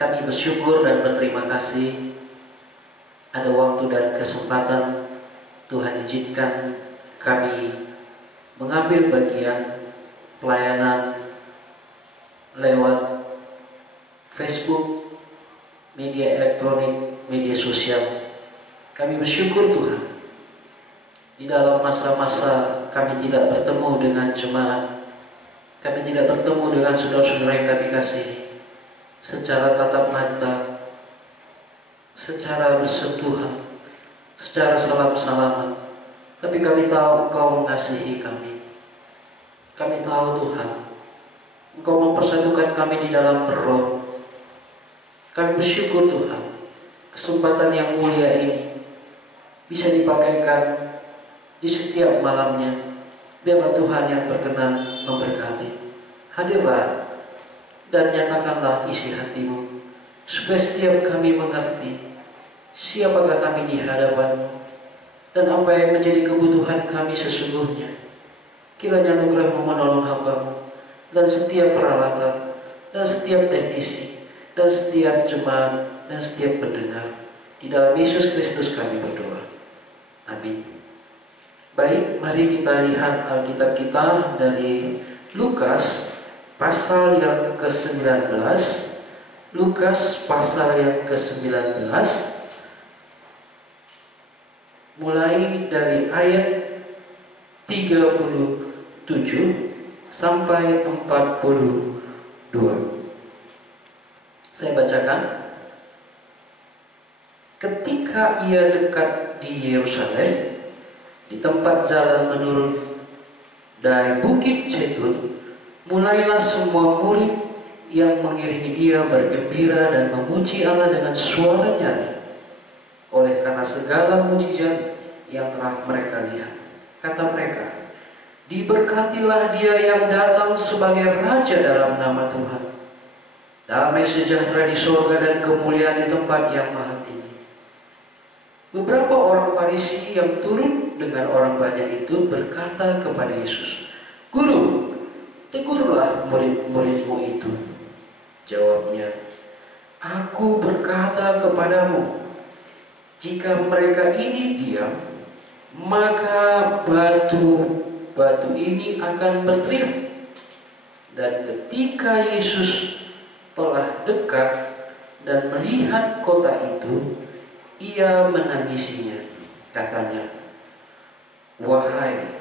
Kami bersyukur dan berterima kasih ada waktu dan kesempatan Tuhan izinkan kami mengambil bagian pelayanan lewat Facebook, media elektronik, media sosial. Kami bersyukur Tuhan, di dalam masa-masa kami tidak bertemu dengan jemaat, kami tidak bertemu dengan saudara-saudara yang kami kasihi secara tatap mata, secara bersentuhan, secara salam-salaman. Tapi kami tahu Engkau mengasihi kami. Kami tahu Tuhan, Engkau mempersatukan kami di dalam roh. Kami bersyukur Tuhan, kesempatan yang mulia ini bisa dipakaikan di setiap malamnya. Biarlah Tuhan yang berkenan memberkati. Hadirlah dan nyatakanlah isi hatimu, supaya setiap kami mengerti siapakah kami di hadapan-Mu dan apa yang menjadi kebutuhan kami sesungguhnya. Kiranya anugerah-Mu menolong hamba-Mu dan setiap peralatan, dan setiap teknisi, dan setiap jemaat, dan setiap pendengar. Di dalam Yesus Kristus kami berdoa. Amin. Baik, mari kita lihat Alkitab kita dari Lukas pasal yang ke-19. Lukas pasal yang ke-19, mulai dari ayat 37 sampai 42. Saya bacakan. Ketika ia dekat di Yerusalem, di tempat jalan menurun dari Bukit Zaitun, mulailah semua murid yang mengiringi dia bergembira dan memuji Allah dengan suara nyaring, oleh karena segala mujizat yang telah mereka lihat. Kata mereka, "Diberkatilah dia yang datang sebagai Raja dalam nama Tuhan. Damai sejahtera di surga dan kemuliaan di tempat yang maha tinggi." Beberapa orang Farisi yang turun dengan orang banyak itu berkata kepada Yesus, "Guru, tegurlah murid-muridmu itu." Jawabnya, "Aku berkata kepadamu, jika mereka ini diam, maka batu ini akan berteriak." Dan ketika Yesus telah dekat dan melihat kota itu, ia menangisinya. Katanya, "Wahai,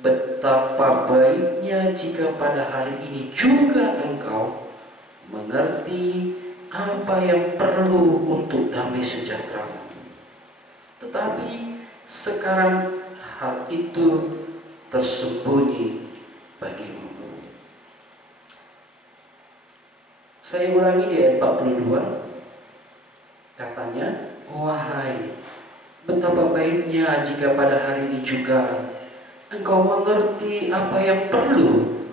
betapa baiknya jika pada hari ini juga engkau mengerti apa yang perlu untuk damai sejahtera. Tetapi sekarang hal itu tersembunyi bagimu." Saya ulangi di ayat 42. Katanya, "Wahai, betapa baiknya jika pada hari ini juga engkau mengerti apa yang perlu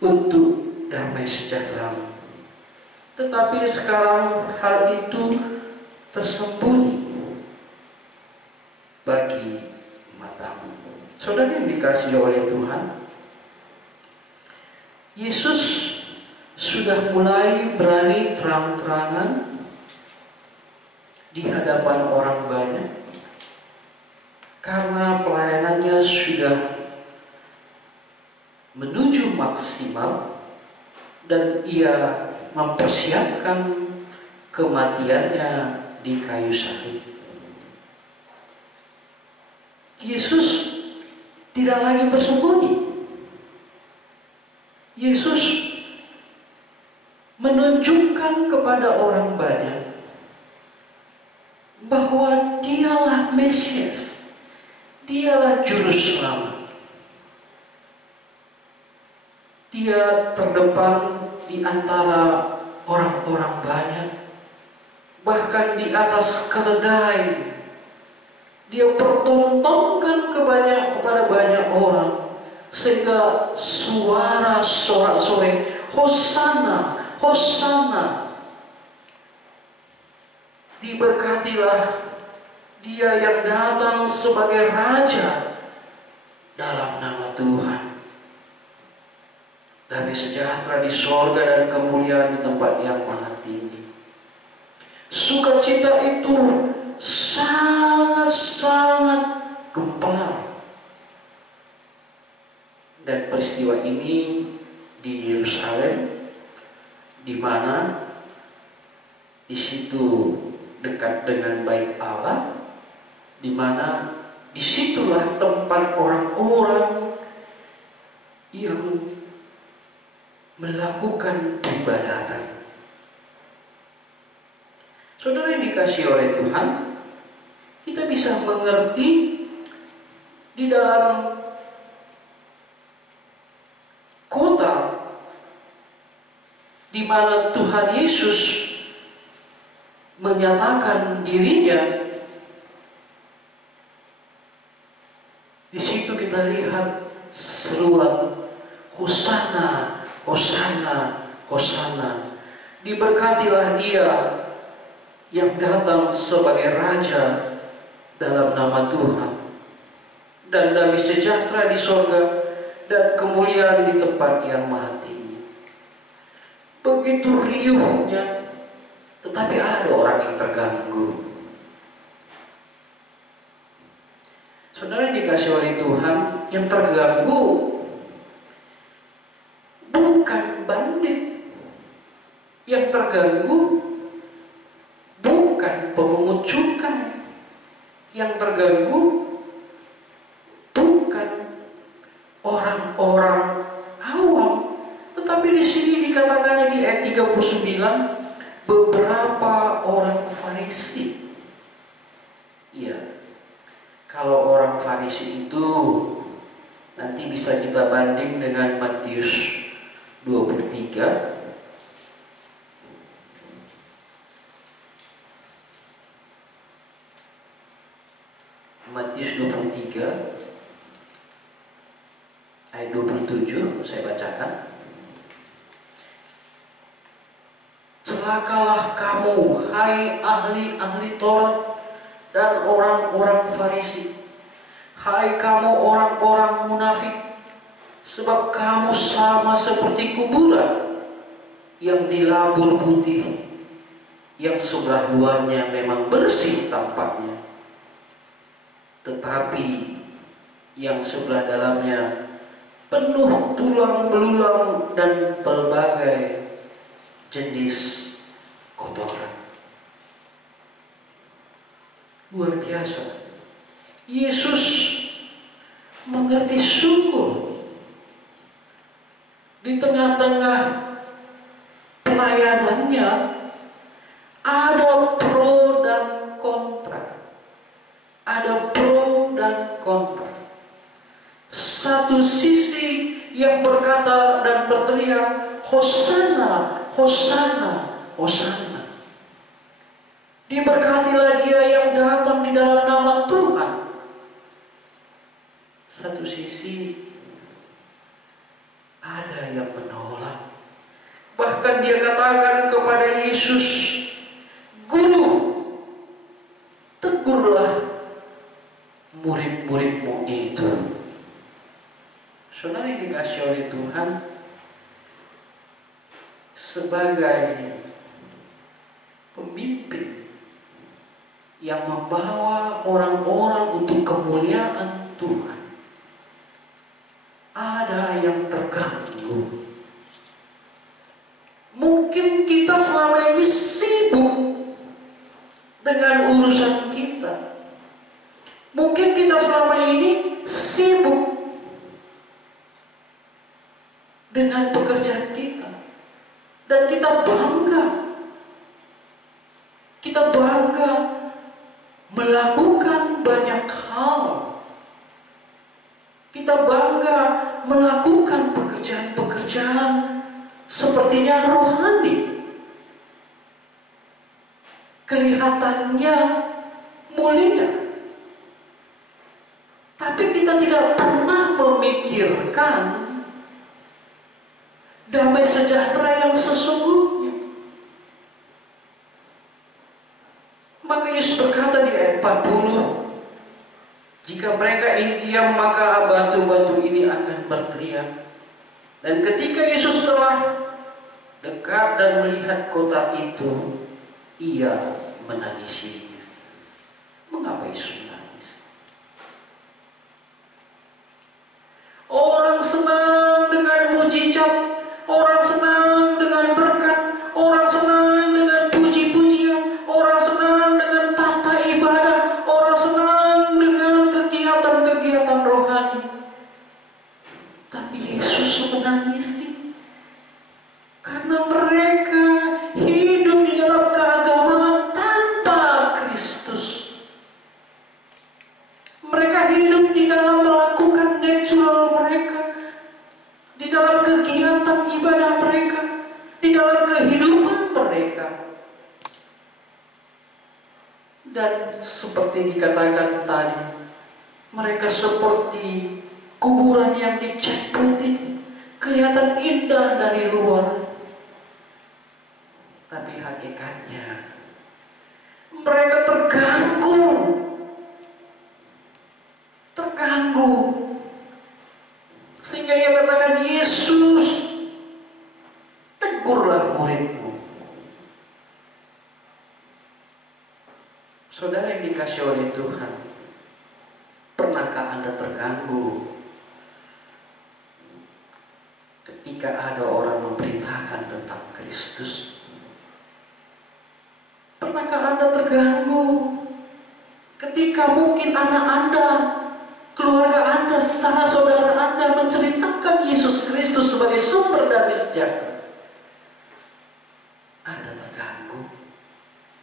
untuk damai sejahtera. Tetapi sekarang hal itu tersembunyi bagi matamu." Saudara yang dikasihi oleh Tuhan, Yesus sudah mulai berani terang-terangan di hadapan orang banyak karena pelayanannya sudah menuju maksimal dan ia mempersiapkan kematiannya di kayu salib. Yesus tidak lagi bersembunyi. Yesus menunjukkan kepada orang banyak bahwa dialah Mesias, dialah juru selamat. Dia terdepan di antara orang-orang banyak, bahkan di atas keledai. Dia pertontonkan kepada banyak orang, sehingga suara sorak-sorai, "Hosana, Hosana, diberkatilah dia yang datang sebagai Raja dalam nama Tuhan. Damai sejahtera di sorga dan kemuliaan di tempat yang maha tinggi." Sukacita itu sangat-sangat gempar. Dan peristiwa ini di Yerusalem, di mana di situ dekat dengan Bait Allah, di mana disitulah tempat orang-orang yang melakukan peribadatan. Saudara yang dikasihi oleh Tuhan, kita bisa mengerti di dalam kota di mana Tuhan Yesus menyatakan dirinya. Di situ kita lihat seruan Hosana, Hosana, Hosana. Diberkatilah dia yang datang sebagai raja dalam nama Tuhan, dan damai sejahtera di sorga dan kemuliaan di tempat yang maha tinggi. Begitu riuhnya, tetapi ada orang yang terganggu. Saudara yang dikasih oleh Tuhan, yang terganggu bukan bandit, yang terganggu bukan pemungut cukai, yang terganggu bukan orang-orang awam. Tetapi di sini dikatakannya di ayat 39, beberapa orang Farisi. Iya, kalau orang Farisi itu nanti bisa kita banding dengan Matius 23. Matius 23 ayat 27 saya bacakan. Celakalah kamu, hai ahli-ahli Taurat dan orang-orang Farisi, hai kamu orang-orang munafik, sebab kamu sama seperti kuburan yang dilabur putih, yang sebelah luarnya memang bersih tampaknya, tetapi yang sebelah dalamnya penuh tulang belulang dan pelbagai jenis kotoran. Luar biasa. Yesus mengerti syukur di tengah-tengah pelayanannya. Ada pro dan kontra. Ada pro dan kontra. Satu sisi yang berkata dan berteriak, Hosana, Hosana, Hosana. Diberkatilah dia yang datang di dalam nama Tuhan. Satu sisi ada yang menolak. Bahkan dia katakan kepada Yesus, Guru, tegurlah murid-muridmu itu. Saudara yang dikasih oleh Tuhan, sebagai pemimpin yang membawa orang-orang untuk kemuliaan Tuhan, ada yang terganggu. Mungkin kita selama ini sibuk dengan urusan kita. Mungkin kita selama ini sibuk dengan pekerjaan kita, dan kita bangga melakukan banyak hal. Kita bangga melakukan pekerjaan-pekerjaan sepertinya rohani, kelihatannya mulia, tapi kita tidak pernah memikirkan damai sejahtera yang sesungguhnya. Maka Yesus berkata di ayat 40, jika mereka ini diam, maka batu-batu ini akan berteriak. Dan ketika Yesus telah dekat dan melihat kota itu, ia menangisinya. Mengapa Yesus menangis? Orang senang dengan mujizat, orang senang dengan berkat, orang senang dengan puji-pujian, orang senang dengan tata ibadah, orang senang dengan kegiatan-kegiatan rohani. Tapi Yesus menangisi karena mereka hidup di dalam keagamaan tanpa Kristus. Mereka hidup di dalam melakukan natural mereka, di dalam kegiatan ibadah mereka, di dalam kehidupan mereka. Dan seperti dikatakan tadi, mereka seperti kuburan yang dicat putih, kelihatan indah dari luar, tapi hakikatnya mereka terganggu. Sehingga ia katakan, Yesus, tegurlah muridmu. Saudara yang dikasihi oleh Tuhan, pernahkah Anda terganggu ketika ada orang memberitakan tentang Kristus? Pernahkah Anda terganggu ketika mungkin anak Anda, keluarga Anda, sanak saudara Anda menceritakan Yesus Kristus sebagai sumber damai sejahtera? Anda terganggu.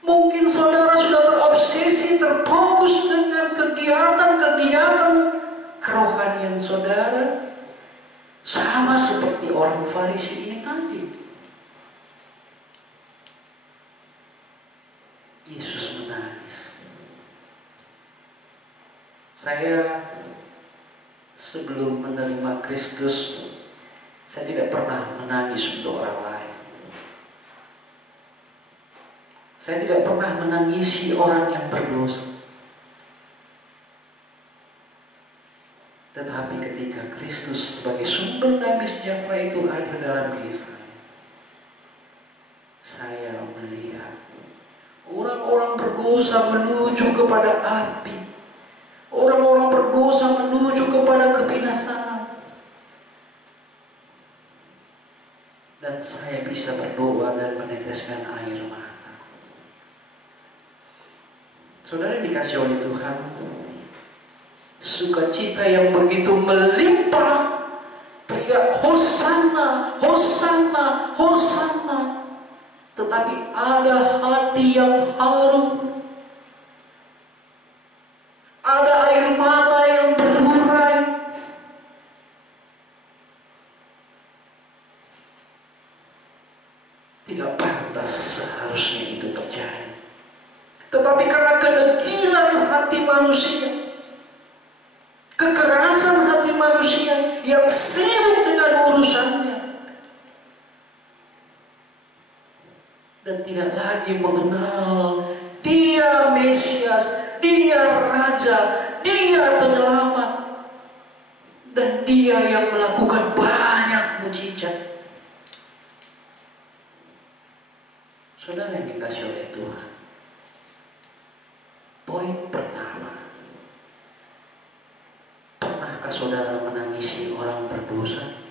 Mungkin saudara sudah terobsesi, terfokus dengan kegiatan-kegiatan kerohanian saudara, sama seperti orang Farisi ini tadi. Yesus menangis. Saya sebelum menerima Kristus, saya tidak pernah menangis untuk orang lain. Saya tidak pernah menangisi orang yang berdosa. Tetapi ketika Kristus sebagai sumber damai sejahtera itu ada dalam diri saya melihat orang-orang berdosa menuju kepada api. Orang-orang berdosa menuju kepada kebinasaan. Dan saya bisa berdoa dan meneteskan air mata. Saudara yang dikasihi oleh Tuhan, sukacita yang begitu melimpah, teriak Hosana, Hosana, Hosana. Tetapi ada hati yang harum, ada air mata yang berurai. Tidak pantas seharusnya itu terjadi. Tetapi karena kedegilan hati manusia, kekerasan hati manusia yang sibuk dengan urusannya, dan tidak lagi mengenal Dia Mesias, Dia Raja, Dia Penyelamat, dan Dia yang melakukan banyak mujizat. Saudara yang dikasihi oleh Tuhan, poin pertama, pernahkah saudara menangisi orang berdosa?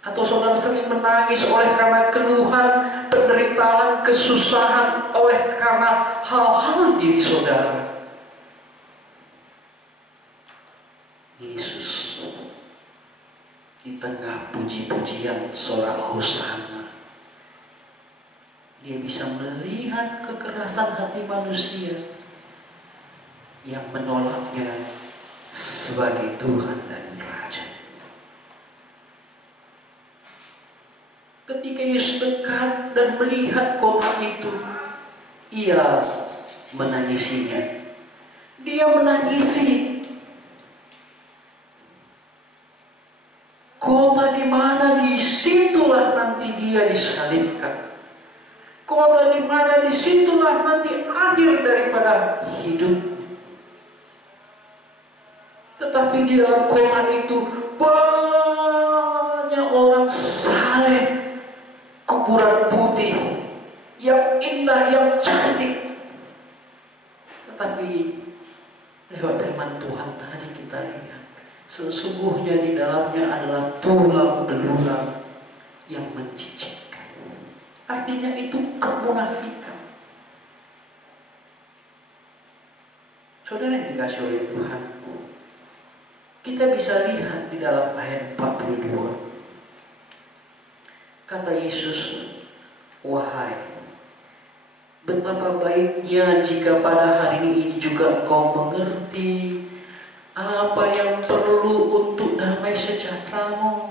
Atau saudara sering menangis oleh karena keluhan, penderitaan, kesusahan, oleh karena hal-hal diri saudara? Yesus di tengah puji-pujian sorak Hosana, Dia bisa melihat kekerasan hati manusia yang menolaknya sebagai Tuhan dan Raja. Ketika Yesus dekat dan melihat kota itu, Ia menangisinya. Dia menangisi kota di mana disitulah nanti Dia disalibkan. Kota di mana disitulah nanti akhir daripada hidup. Tetapi di dalam kota itu banyak orang saleh, kuburan putih yang indah, yang cantik. Tetapi lewat firman Tuhan tadi kita lihat, sesungguhnya di dalamnya adalah tulang belulang yang mencicikkan. Artinya itu kemunafikan. Saudara yang dikasih oleh Tuhan, kita bisa lihat di dalam ayat 42. Kata Yesus, wahai, betapa baiknya jika pada hari ini juga engkau mengerti apa yang perlu untuk damai sejahteramu.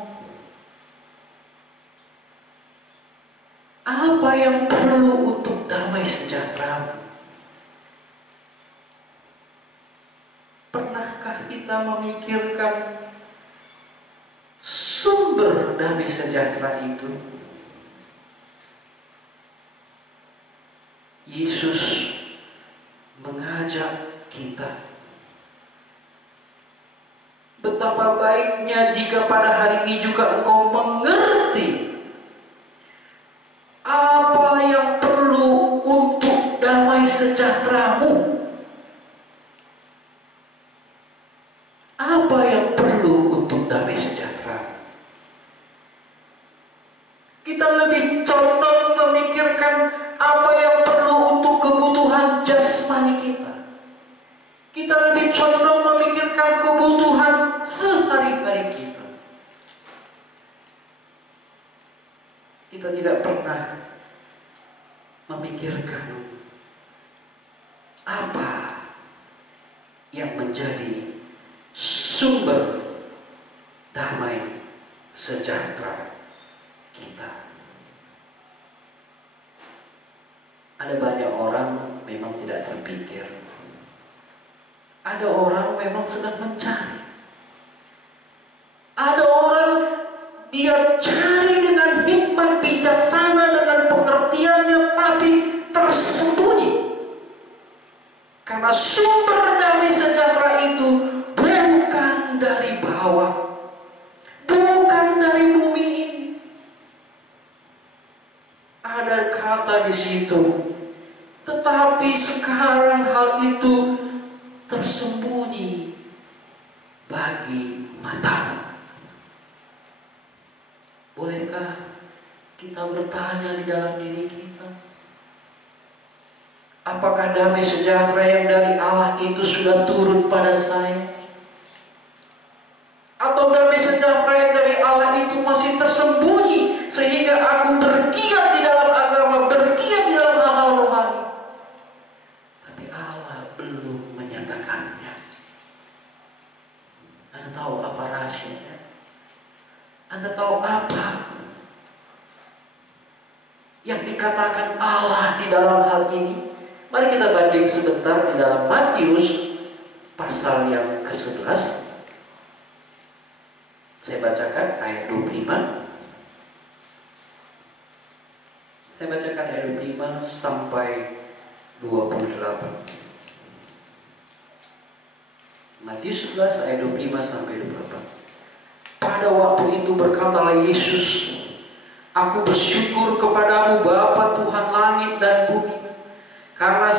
Apa yang perlu untuk damai sejahteramu? Pernahkah kita memikirkan sumber damai sejahtera itu? Yesus mengajak kita, betapa baiknya jika pada hari ini juga engkau mengerti apa yang perlu untuk damai sejahteramu. Apa yang perlu untuk damai sejahtera? Kita lebih condong memikirkan apa yang perlu untuk kebutuhan jasmani kita. Kita lebih condong memikirkan kebutuhan sehari-hari kita. Kita tidak pernah memikirkan apa yang menjadi sumber damai sejahtera kita. Ada banyak orang memang tidak terpikir. Ada orang memang sedang mencari. Ada orang dia cari dengan hikmat bijaksana, dengan pengertiannya, tapi tersembunyi. Karena sumber damai sejahtera itu bukan dari bawah, bukan dari bumi ini. Ada kata di situ, tetapi sekarang hal itu tersembunyi bagi mata. Bolehkah kita bertanya di dalam diri kita, apakah damai sejahtera yang dari Allah itu sudah turun pada saya? Atau damai sejahtera yang dari Allah itu masih tersembunyi sehingga aku bergiat di dalam agama, bergiat di dalam hal-hal rohani, tapi Allah belum menyatakannya? Anda tahu apa rahasianya? Anda tahu apa yang dikatakan Allah di dalam hal ini? Mari kita banding sebentar di dalam Matius pasal yang ke-11. Saya bacakan ayat 25. Saya bacakan ayat 25 sampai 28. Matius 11 ayat 25 sampai 28. Pada waktu itu berkatalah Yesus, aku bersyukur kepadamu Bapa Tuhan langit dan bumi, karena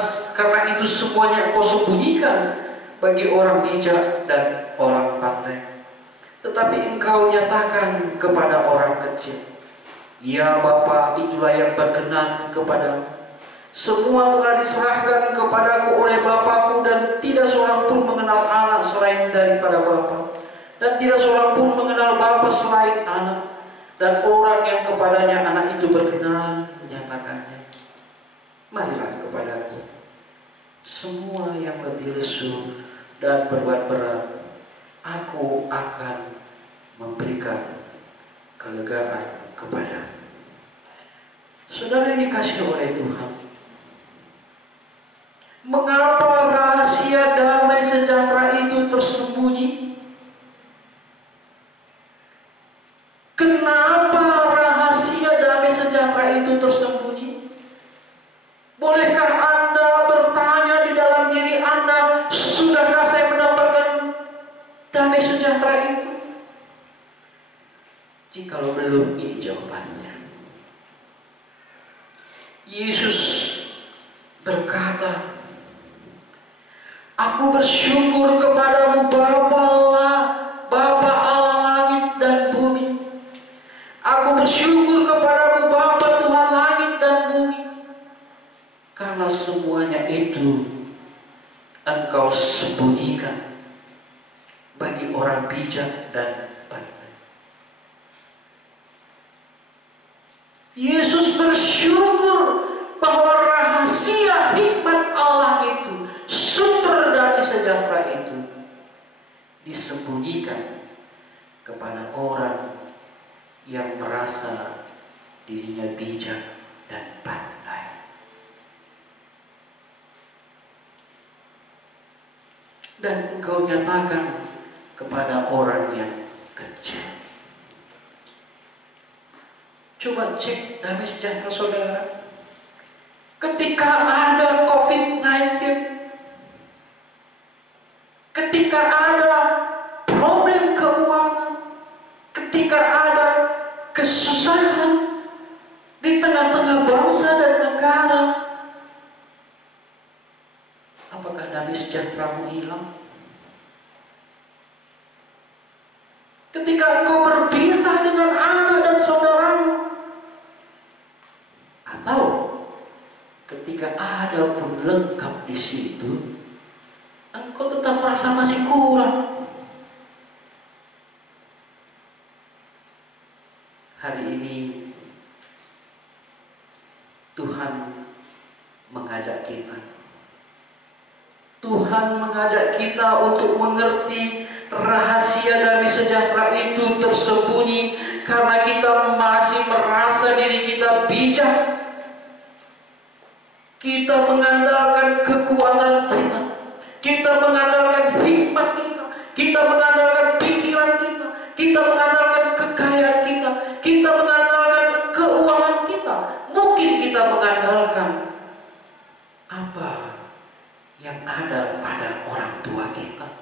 itu semuanya Engkau sembunyikan bagi orang bijak dan orang pandai, tetapi Engkau nyatakan kepada orang kecil. Ya Bapa, itulah yang berkenan kepadamu. Semua telah diserahkan kepadaku oleh Bapakku, dan tidak seorang pun mengenal anak selain daripada Bapa, dan tidak seorang pun mengenal Bapa selain anak, dan orang yang kepadanya anak itu berkenan menyatakannya. Marilah kepadaku semua yang letih lesu dan berbuat berat, aku akan memberikan kelegaan kepada. Saudara yang dikasihi oleh Tuhan, mengapa rahasia damai sejahtera itu tersembunyi? Kenapa rahasia damai sejahtera itu tersembunyi? Bolehkah Anda bertanya di dalam diri Anda, sudahkah saya mendapatkan damai sejahtera itu? Jikalau belum, ini jawabannya. Yesus berkata, Aku bersyukur kepadamu Bapa Allah, Bapa Allah langit dan bumi. Aku bersyukur kepadamu Bapa Tuhan langit dan bumi. Karena semuanya itu Engkau sembunyikan bagi orang bijak dan pandai. Yesus bersyukur bahwa rahasia hikmat Allah itu, sumber damai sejahtera itu, disembunyikan kepada orang yang merasa dirinya bijak dan pandai. Dan Engkau nyatakan kepada orang yang kecil. Coba cek damai sejahtera saudara. Ketika ada COVID-19, ketika ada problem keuangan, ketika ada kesusahan di tengah-tengah bangsa dan negara, apakah damai sejahteramu hilang? Ketika engkau berpisah dengan anak dan saudaramu, atau ketika ada pun lengkap di situ, engkau tetap merasa masih kurang. Hari ini Tuhan mengajak kita. Tuhan mengajak kita untuk mengerti rahasia damai sejahtera itu tersembunyi karena kita masih merasa diri kita bijak. Kita mengandalkan kekuatan kita. Kita mengandalkan hikmat kita. Kita mengandalkan pikiran kita. Kita mengandalkan kekayaan kita. Kita mengandalkan keuangan kita. Mungkin kita mengandalkan apa yang ada pada orang tua kita.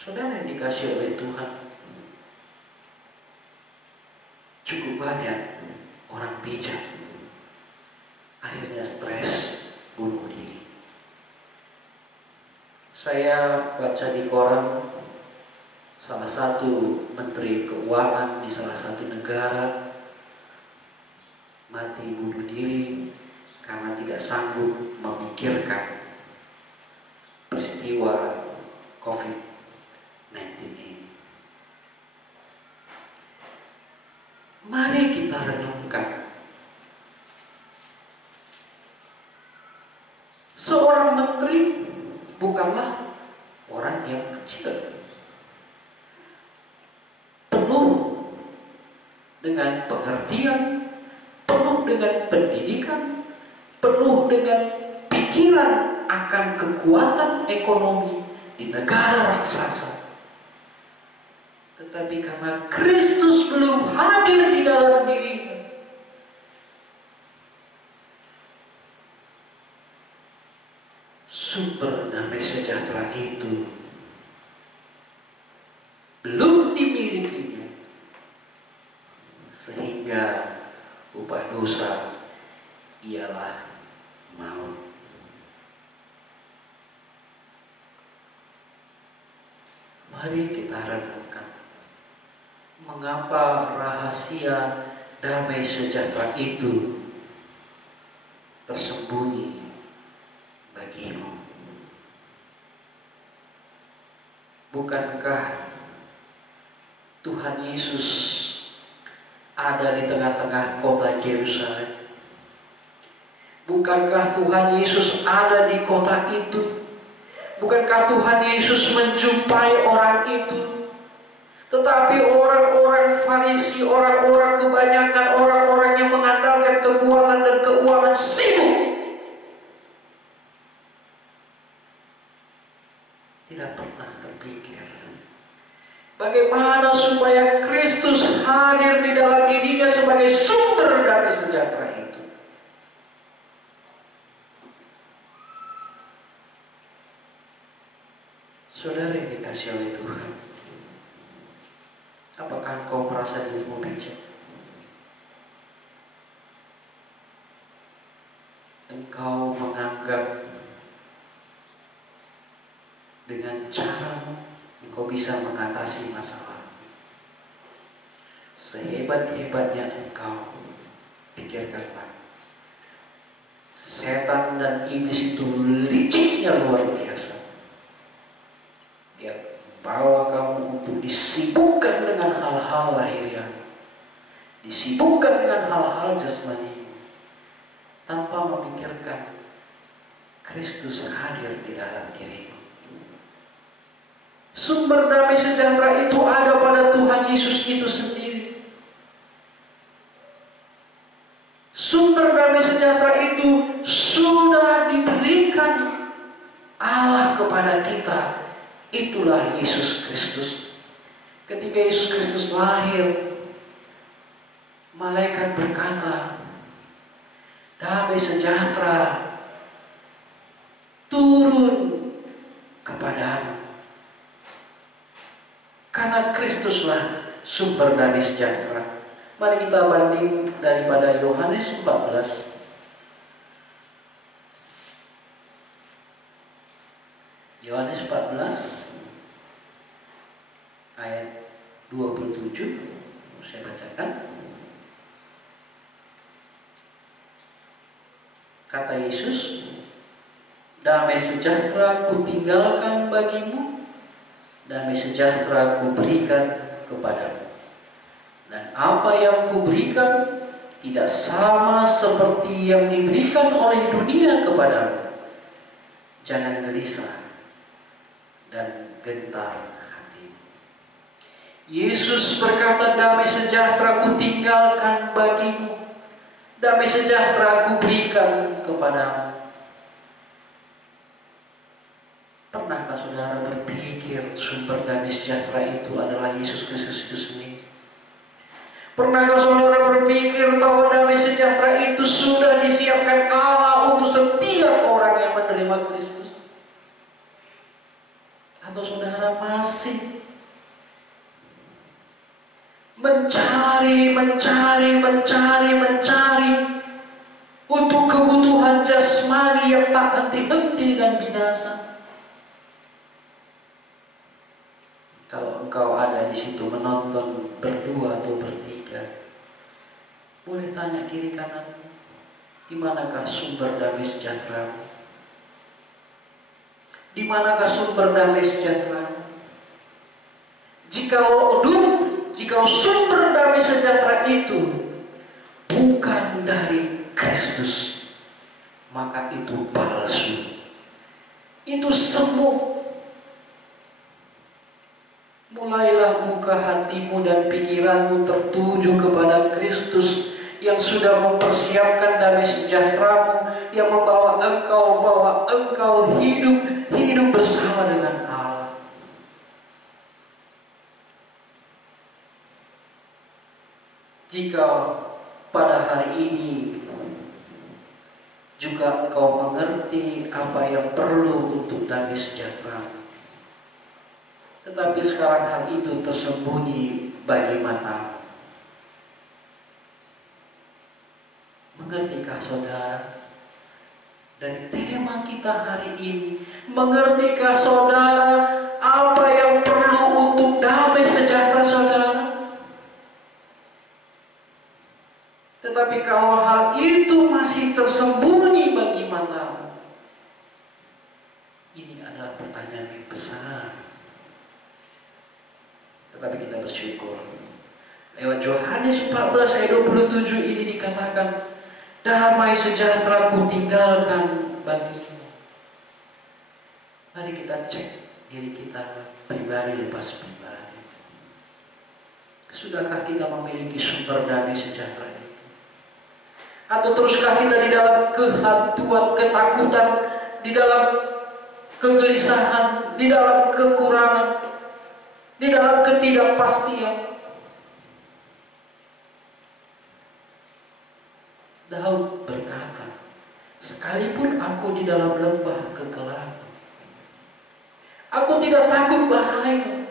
Saudara yang dikasihi oleh Tuhan, cukup banyak orang bijak akhirnya stres, bunuh diri. Saya baca di koran, salah satu menteri keuangan di salah satu negara mati bunuh diri karena tidak sanggup memikirkan peristiwa COVID-19 ini. Mari kita renungkan. Seorang menteri bukanlah orang yang kecil. Penuh dengan pengertian, penuh dengan pendidikan, penuh dengan pikiran akan kekuatan ekonomi di negara raksasa. Tetapi karena Kristus belum hadir di dalam dirinya, sumber damai sejahtera itu belum dimilikinya, sehingga upah dosa ialah maut. Mari kita renungkan mengapa rahasia damai sejahtera itu tersembunyi bagimu. Bukankah Tuhan Yesus ada di tengah-tengah kota Yerusalem? Bukankah Tuhan Yesus ada di kota itu? Bukankah Tuhan Yesus menjumpai orang itu? Tetapi orang-orang Farisi, orang-orang kebanyakan, orang-orang yang mengandalkan kekuatan dan keuangan sibuk. Tidak pernah terpikir bagaimana supaya Kristus hadir di dalam dirinya sebagai sumber damai sejahtera itu. Saudara yang dikasihi oleh Tuhan, apakah engkau merasa dirimu bijak? Engkau menganggap bisa mengatasi masalah. Sehebat-hebatnya engkau, pikirkanlah, setan dan iblis itu liciknya luar biasa. Dia bawa kamu untuk disibukkan dengan hal-hal lahiriah, disibukkan dengan hal-hal jasmani, tanpa memikirkan Kristus hadir di dalam dirimu. Sumber damai sejahtera itu ada pada Tuhan Yesus itu sendiri. Sumber damai sejahtera itu sudah diberikan Allah kepada kita. Itulah Yesus Kristus. Ketika Yesus Kristus lahir, malaikat berkata, damai sejahtera turun kepadamu. Karena Kristuslah sumber damai sejahtera. Mari kita banding daripada Yohanes 14. Yohanes 14 ayat 27. Saya bacakan. Kata Yesus, damai sejahtera ku tinggalkan bagimu, damai sejahtera ku berikan kepadamu. Dan apa yang ku berikan tidak sama seperti yang diberikan oleh dunia kepadamu. Jangan gelisah dan gentar hatimu. Yesus berkata, damai sejahtera ku tinggalkan bagimu, damai sejahtera ku berikan kepadamu. Pernahkah saudara berpikir sumber damai sejahtera itu adalah Yesus Kristus itu sendiri? Pernahkah saudara berpikir bahwa damai sejahtera itu sudah disiapkan Allah untuk setiap orang yang menerima Kristus? Atau saudara masih mencari untuk kebutuhan jasmani yang tak henti-henti dan binasa? Kalau engkau ada di situ menonton berdua atau bertiga, boleh tanya kiri kanan, di manakah sumber damai sejahtera? Di manakah sumber damai sejahtera? Jika sumber damai sejahtera itu bukan dari Kristus, maka itu palsu, itu semu. Mulailah buka hatimu dan pikiranmu tertuju kepada Kristus yang sudah mempersiapkan damai sejahteramu, yang membawa engkau hidup bersama dengan Allah. Jika pada hari ini juga engkau mengerti apa yang perlu untuk damai sejahtera, tetapi sekarang hal itu tersembunyi bagi matamu, mengertikah saudara dari tema kita hari ini? Mengertikah saudara apa yang perlu untuk damai sejahtera saudara? Tetapi kalau hal itu masih tersembunyi bagi matamu, ini adalah pertanyaan yang besar. Tetapi kita bersyukur, lewat Yohanes 14 ayat 27 ini dikatakan, damai sejahtera ku tinggalkan bagimu. Mari kita cek diri kita pribadi lepas pribadi. Sudahkah kita memiliki sumber damai sejahtera itu? Atau teruskah kita di dalam kehantuan, ketakutan, di dalam kegelisahan, di dalam kekurangan, di dalam ketidakpastian? Daud berkata, sekalipun aku di dalam lembah kegelapan, aku tidak takut bahaya,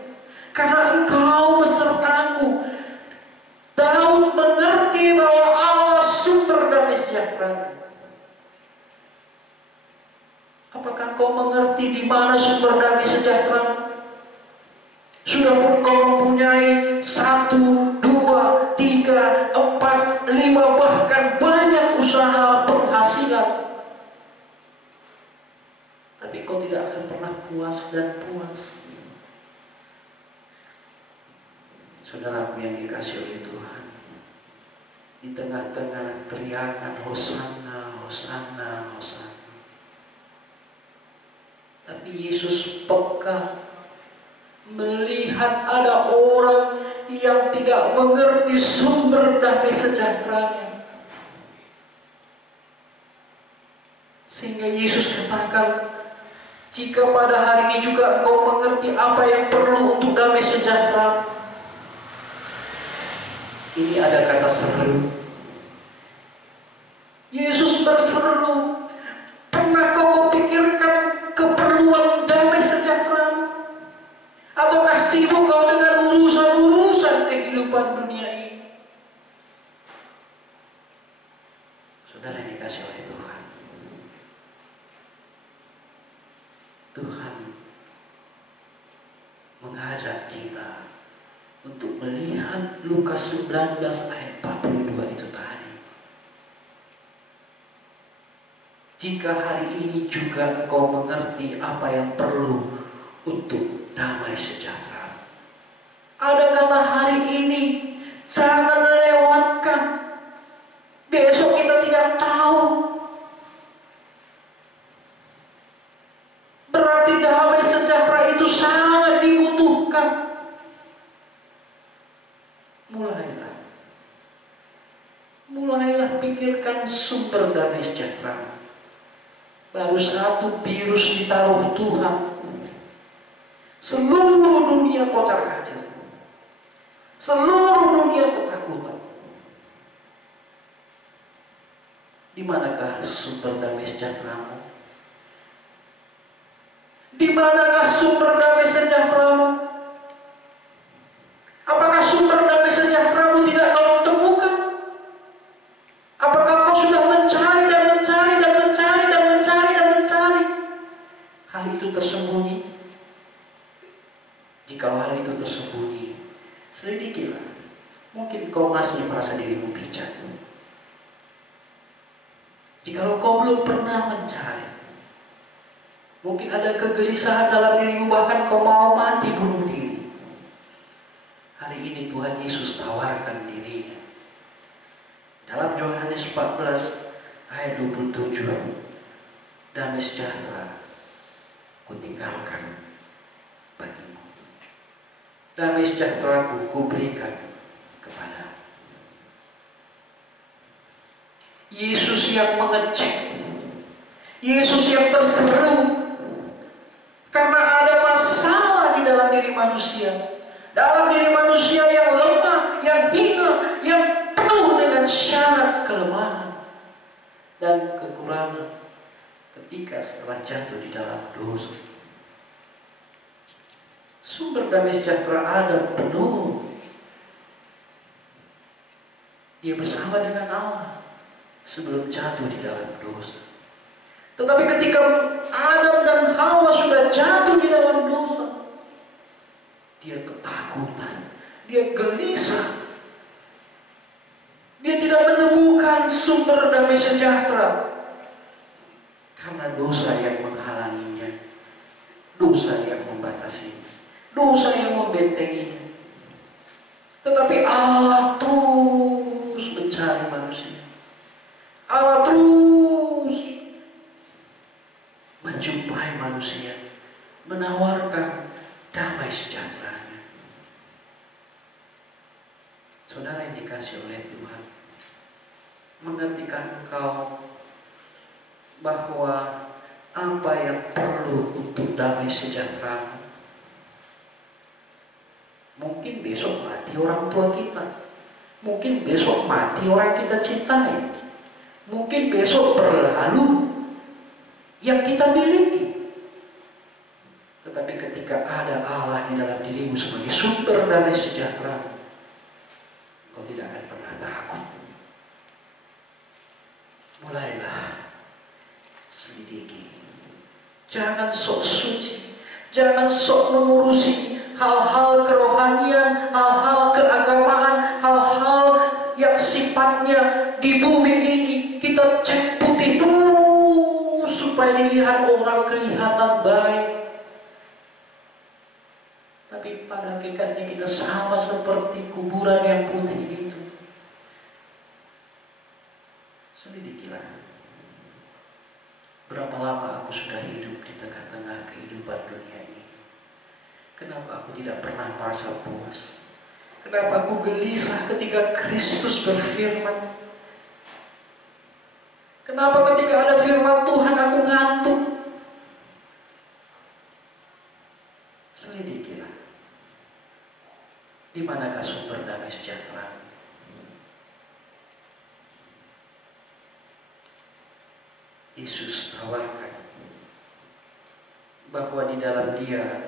karena Engkau besertaku. Daud mengerti bahwa Allah sumber damai sejahtera. Apakah kau mengerti di mana sumber damai sejahtera? sudah kau mempunyai 1, 2, 3, 4, 5, bahkan banyak usaha penghasilan, tapi kau tidak akan pernah puas dan puas. Saudaraku yang dikasihi oleh Tuhan, di tengah-tengah teriakan Hosana, Hosana, Hosana, tapi Yesus peka melihat ada orang yang tidak mengerti sumber damai sejahteranya. Sehingga Yesus katakan, jika pada hari ini juga kau mengerti apa yang perlu untuk damai sejahtera. Ini ada kata seru. Yesus berseru, pernah kau pikirkan keperluan damai sejahtera? Ataukah sibuk kau dengan urusan-urusan kehidupan dunia ini? Saudara yang dikasihi oleh Tuhan, Tuhan mengajak kita untuk melihat Lukas 19 ayat 42 itu tadi. Jika hari ini juga engkau mengerti apa yang perlu untuk damai sejahtera. Ada kata hari ini, jangan lewatkan. Besok kita tidak tahu. Berarti damai sejahtera itu sangat dibutuhkan. Mulailah pikirkan sumber damai sejahtera. Baru satu virus ditaruh Tuhan, seluruh dunia kocar-kacir, seluruh dunia ketakutan. Di manakah sumber damai sejahteramu? Di manakah sumber damai sejahteramu? Apakah sumber damai sejahteramu tidak kau temukan? Apakah kau sudah mencari dan mencari dan mencari dan mencari dan mencari? Hal itu tersembunyi. Jika hal itu tersembunyi, selidikilah. Mungkin kau masih merasa dirimu bijak. Jika kau belum pernah mencari, mungkin ada kegelisahan dalam dirimu, bahkan kau mau mati bunuh diri. Hari ini Tuhan Yesus tawarkan dirinya. Dalam Yohanes 14 ayat 27, damai sejahtera kutinggalkan bagimu. Damai sejahtera kuberikan kepada Yesus yang mengecek, Yesus yang berseru, karena ada masalah di dalam diri manusia. Dalam diri manusia yang lemah, yang hina, yang penuh dengan syarat kelemahan dan kekurangan ketika setelah jatuh di dalam dosa. Sumber damai sejahtera ada penuh. Dia bersama dengan Allah sebelum jatuh di dalam dosa. Tetapi ketika Adam dan Hawa sudah jatuh di dalam dosa, dia ketakutan, dia gelisah, dia tidak menemukan sumber damai sejahtera karena dosa yang menghalanginya, dosa yang membatasinya, dosa yang membentenginya. Tetapi Allah terus mencari manusia. Allah terus menjumpai manusia, menawarkan damai sejahteranya. Saudara yang dikasihi oleh Tuhan, mengertikah engkau bahwa apa yang perlu untuk damai sejahtera? Mungkin besok mati orang tua kita, mungkin besok mati orang kita cintai, mungkin besok berlalu yang kita miliki. Tetapi ketika ada Allah di dalam dirimu sebagai sumber damai sejahtera, kau tidak akan pernah takut. Mulailah selidiki. Jangan sok suci, jangan sok mengurusi hal-hal kerohanian, hal-hal keagamaan, hal-hal yang sifatnya di bumi ini kita cek putih terus supaya dilihat orang kelihatan baik. Tapi pada hakikatnya kita sama seperti kuburan yang putih itu. Selidikilah. Berapa lama aku sudah hidup di tengah-tengah kehidupan dunia ini? Kenapa aku tidak pernah merasa puas? Kenapa aku gelisah ketika Kristus berfirman? Kenapa ketika ada firman Tuhan aku ngantuk? Selidikilah. Di manakah sumber damai sejahtera? Yesus tawarkan bahwa di dalam Dia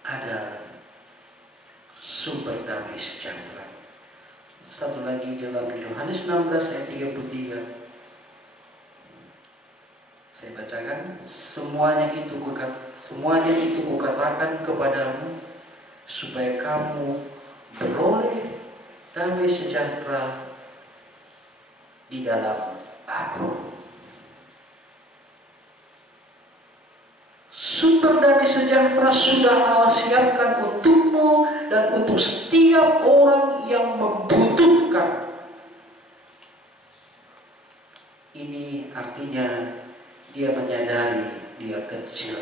ada sumber damai sejahtera. Satu lagi dalam Yohanes 16 ayat 33. Saya bacakan, semuanya itu kukatakan kepadamu supaya kamu beroleh damai sejahtera di dalam Aku. Sumber damai sejahtera sudah Allah siapkan untukmu dan untuk setiap orang yang membutuhkan. Ini artinya dia menyadari dia kecil.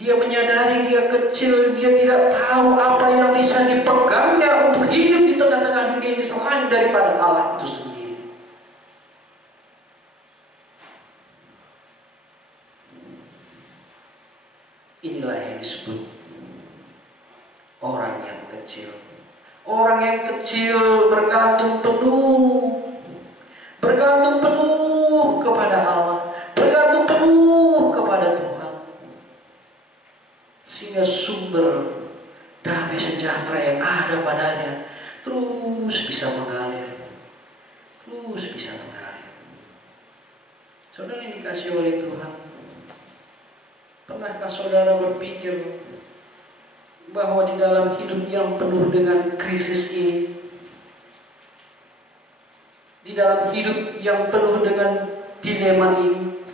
Dia menyadari dia kecil, dia tidak tahu apa yang bisa dipegangnya untuk hidup di tengah-tengah dunia ini selain daripada Allah itu sendiri. Inilah yang disebut orang yang kecil. Orang yang kecil bergantung penuh kepada Allah, bergantung penuh kepada Tuhan. Sehingga sumber damai sejahtera yang ada padanya terus bisa mengalir. Saudara yang dikasihi oleh Tuhan, pernahkah saudara berpikir bahwa di dalam hidup yang penuh dengan krisis ini, di dalam hidup yang penuh dengan dilema ini,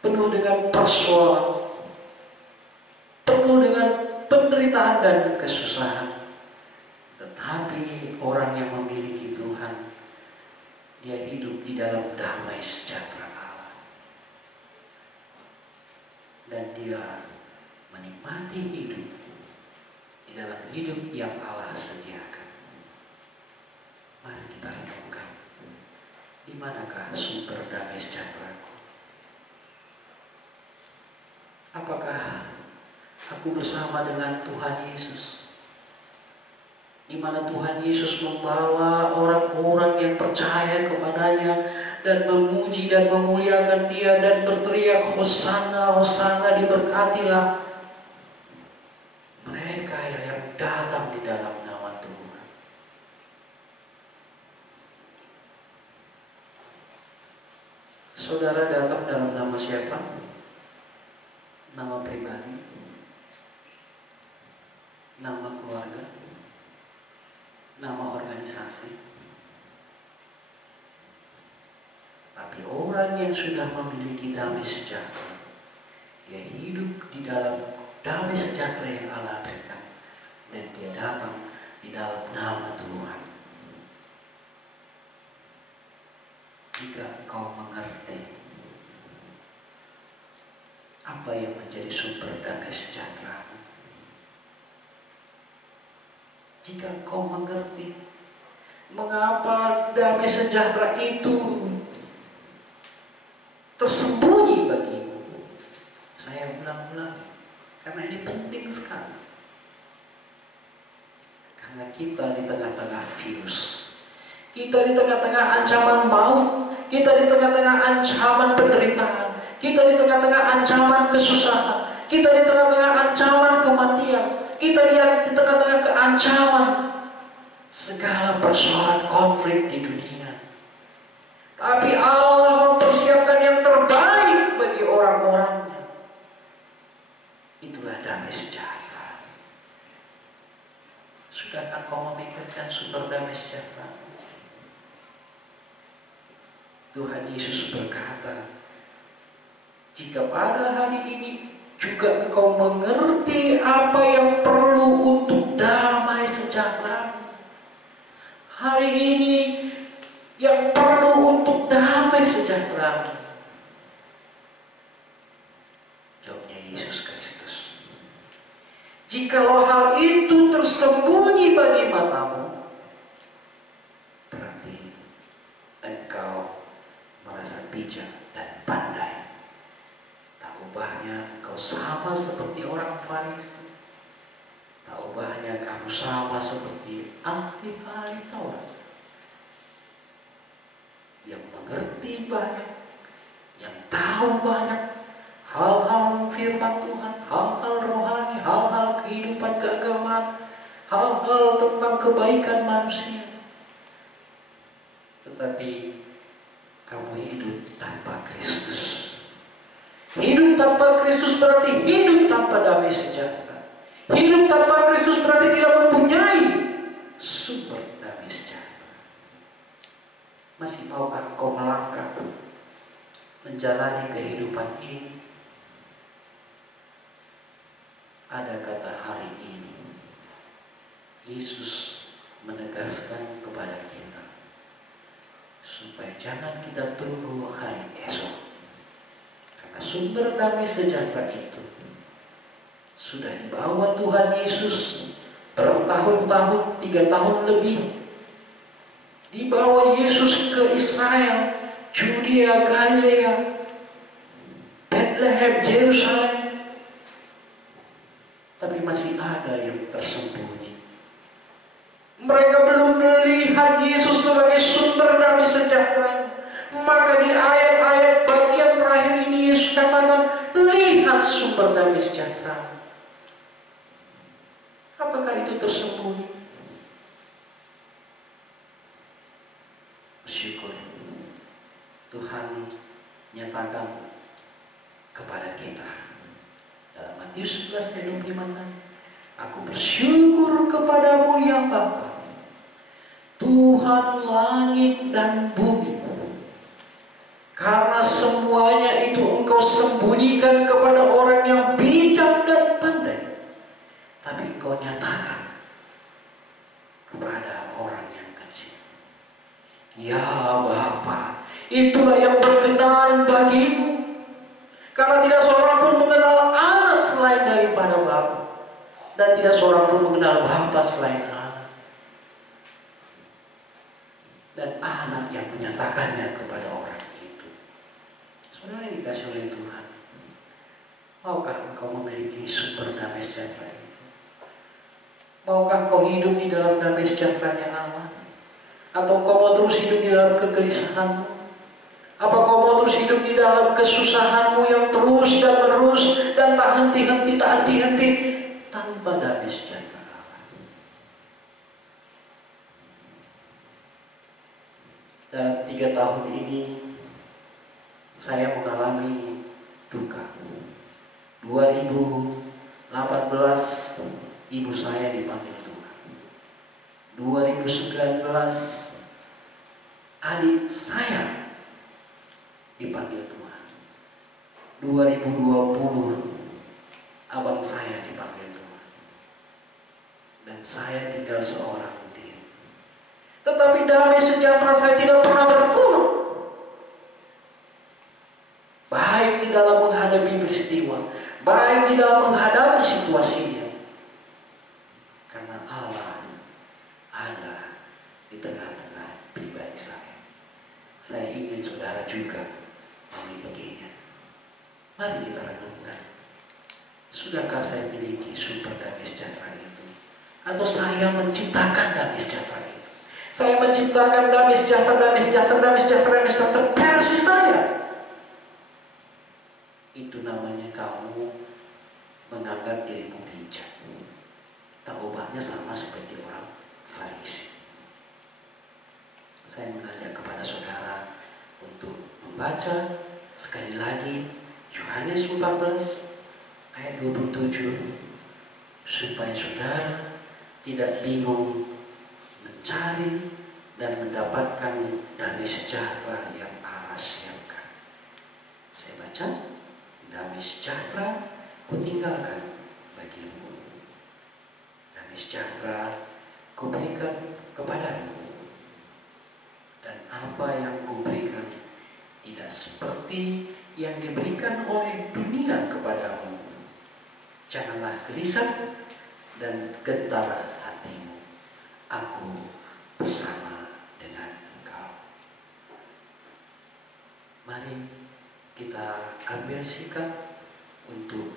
penuh dengan persoalan, penuh dengan penderitaan dan kesusahan, tetapi orang yang memiliki Tuhan, dia hidup di dalam damai sejahtera Allah. Dan dia menikmati hidup di dalam hidup yang Allah sediakan. Mari kita renungkan, di manakah sumber damai sejahteraku? Apakah aku bersama dengan Tuhan Yesus, di mana Tuhan Yesus membawa orang-orang yang percaya kepadanya dan memuji dan memuliakan Dia dan berteriak Hosana, Hosana, diberkatilah mereka yang datang di dalam nama Tuhan. Saudara datang dalam nama siapa? Nama pribadi, nama keluarga, nama organisasi. Tapi orang yang sudah memiliki damai sejahtera, dia hidup di dalam damai sejahtera yang Allah berikan, dan dia datang di dalam nama Tuhan. Jika engkau mengerti apa yang menjadi sumber damai sejahtera, jika engkau mengerti mengapa damai sejahtera itu tersembunyi bagimu, saya ulang-ulang karena ini penting sekali. Karena kita di tengah-tengah virus, kita di tengah-tengah ancaman maut, kita di tengah-tengah ancaman penderitaan, kita di tengah-tengah ancaman kesusahan, kita di tengah-tengah ancaman kematian, kita lihat di tengah-tengah keancaman segala persoalan konflik di dunia. Tapi Allah mempersiapkan yang terbaik bagi orang-orangnya. Itulah damai sejahtera. damai sejahtera. Tuhan Yesus berkata, jika pada hari ini juga engkau mengerti apa yang perlu untuk damai sejahtera. Hari ini yang perlu untuk damai sejahtera. Jawabnya Yesus Kristus. Jikalau hal itu tersembunyi bagi matamu, berarti engkau merasa bijak dan pandai. Tak ubahnya engkau sama seperti orang Farisi. Tak ubahnya kamu sama seperti ahli-ahli Taurat yang mengerti banyak, yang tahu banyak hal-hal firman Tuhan, hal-hal rohani, hal-hal kehidupan keagamaan, hal-hal tentang kebaikan manusia. Tetapi kamu hidup tanpa Kristus. Hidup tanpa Kristus berarti hidup tanpa damai sejahtera. Hidup tanpa Kristus berarti tidak mempunyai sumber damai sejahtera. Masih maukah engkau melangkah menjalani kehidupan ini? Ada kata hari ini. Yesus menegaskan kepada kita supaya jangan kita tunggu hari esok. Karena sumber damai sejahtera itu sudah dibawa Tuhan Yesus bertahun-tahun, 3 tahun lebih. Dibawa Yesus ke Israel, Judea, Galilea, Bethlehem, Yerusalem. Tapi masih ada yang tersembunyi. Mereka belum melihat Yesus sebagai sumber damai sejahtera. Maka di ayat-ayat bagian terakhir ini Yesus katakan, lihat sumber damai sejahtera. Apakah itu tersembunyi? Bersyukur Tuhan nyatakan kepada kita dalam Matius 11 ayat 25, aku bersyukur kepadamu ya Bapa, Tuhan langit dan bumi, karena semuanya itu engkau sembunyikan kepada orang yang bijak dan pandai, tapi engkau nyatakan kepada orang yang kecil. Ya Bapa, itulah yang berkenan bagimu. Karena tidak seorang pun mengenal anak selain daripada Bapa, dan tidak seorang pun mengenal Bapa selain anak, dan anak yang menyatakannya kepada orang itu. Saudara yang dikasih oleh Tuhan, maukah engkau memiliki sumber damai sejahtera itu? Maukah engkau hidup di dalam damai sejahteranya Allah? Atau kau mau terus hidup di dalam kegelisahanmu? Apa kau mau terus hidup di dalam kesusahanmu yang terus dan terus dan tak henti-henti, tak henti-henti, tanpa damai sejahtera? Dalam 3 tahun ini saya mengalami duka. 2018 ibu saya dipanggil Tuhan. 2019 adik saya dipanggil Tuhan. 2020 abang saya dipanggil Tuhan. Dan saya tinggal seorang diri. Tetapi damai sejahtera saya tidak pernah berkurang. Baik di dalam menghadapi peristiwa, baik di dalam menghadapi situasinya. Karena Allah ada di tengah-tengah pribadi saya. Saya ingin saudara juga memilikinya. Mari kita renungkan. Sudahkah saya memiliki sumber damai sejahtera itu? Atau saya menciptakan damai sejahtera itu? Saya menciptakan damai sejahtera versi saya. Itu namanya kamu menganggap dirimu bijak. Tak ubahnya sama seperti orang Farisi. Saya mengajak kepada saudara untuk membaca sekali lagi Yohanes 14 ayat 27 supaya saudara tidak bingung mencari dan mendapatkan damai sejahtera yang Allah siapkan. Saya baca, damai sejahtera kutinggalkan bagimu, damai sejahtera kuberikan kepadamu, dan apa yang kuberikan tidak seperti yang diberikan oleh dunia kepadamu. Janganlah gelisah dan gentar hatimu. Aku bersama dengan engkau. Mari kita ambil sikap untuk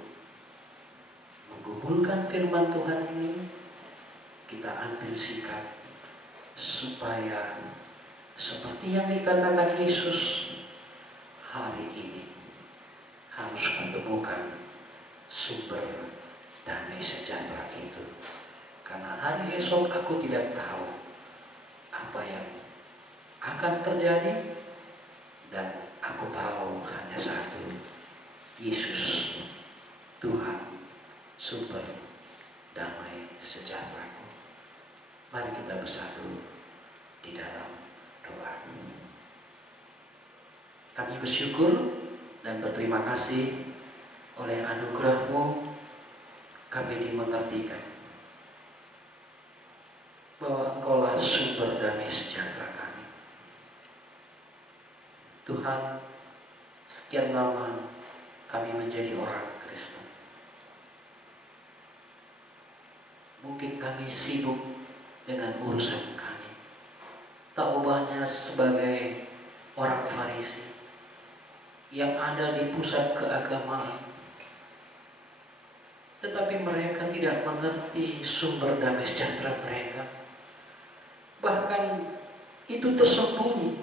menggumulkan firman Tuhan ini. Kita ambil sikap supaya seperti yang dikatakan Yesus, hari ini harus kutemukan sumber damai sejahtera itu. Karena hari esok aku tidak tahu apa yang akan terjadi, dan aku tahu hanya satu, Yesus Tuhan sumber damai sejahteraku. Mari kita bersatu di dalam doa. Kami bersyukur dan berterima kasih oleh anugerah-Mu kami dimengertikan bahwa Engkaulah sumber damai sejahtera kami. Tuhan, sekian lama kami menjadi orang Kristen. Mungkin kami sibuk dengan urusan kami, tak ubahnya sebagai orang Farisi yang ada di pusat keagamaan, tetapi mereka tidak mengerti sumber damai sejahtera mereka. Bahkan itu tersembunyi,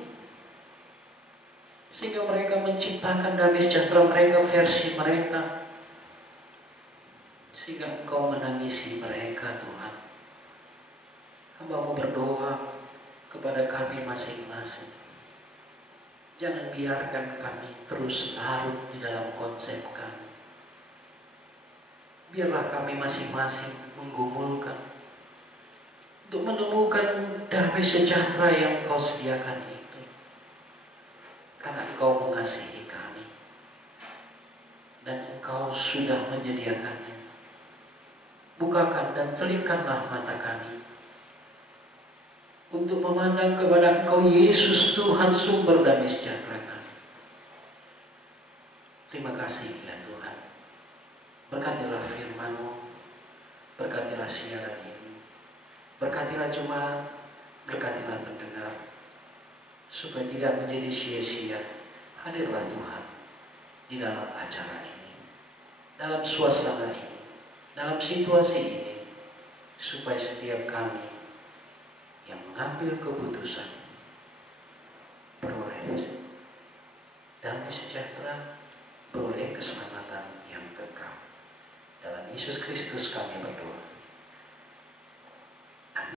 sehingga mereka menciptakan damai sejahtera mereka versi mereka, sehingga Engkau menangisi mereka. Tuhan, Hamba-Mu berdoa kepada kami masing-masing, jangan biarkan kami terus larut di dalam konsep kami. Biarlah kami masing-masing menggumulkan untuk menemukan damai sejahtera yang Engkau sediakan itu. Karena Engkau mengasihi kami dan Engkau sudah menyediakannya. Bukakan dan celipkanlah mata kami untuk memandang kepada Engkau, Yesus Tuhan sumber damai sejahtera kami. Terima kasih ya Tuhan. Berkatilah firman-Mu, berkatilah siaran ini, berkatilah jemaat, berkatilah pendengar, supaya tidak menjadi sia-sia. Hadirlah Tuhan di dalam acara ini, dalam suasana ini, dalam situasi ini, supaya setiap kami yang mengambil keputusan beroleh damai sejahtera, beroleh keselamatan yang kekal. Dalam Yesus Kristus kami berdoa.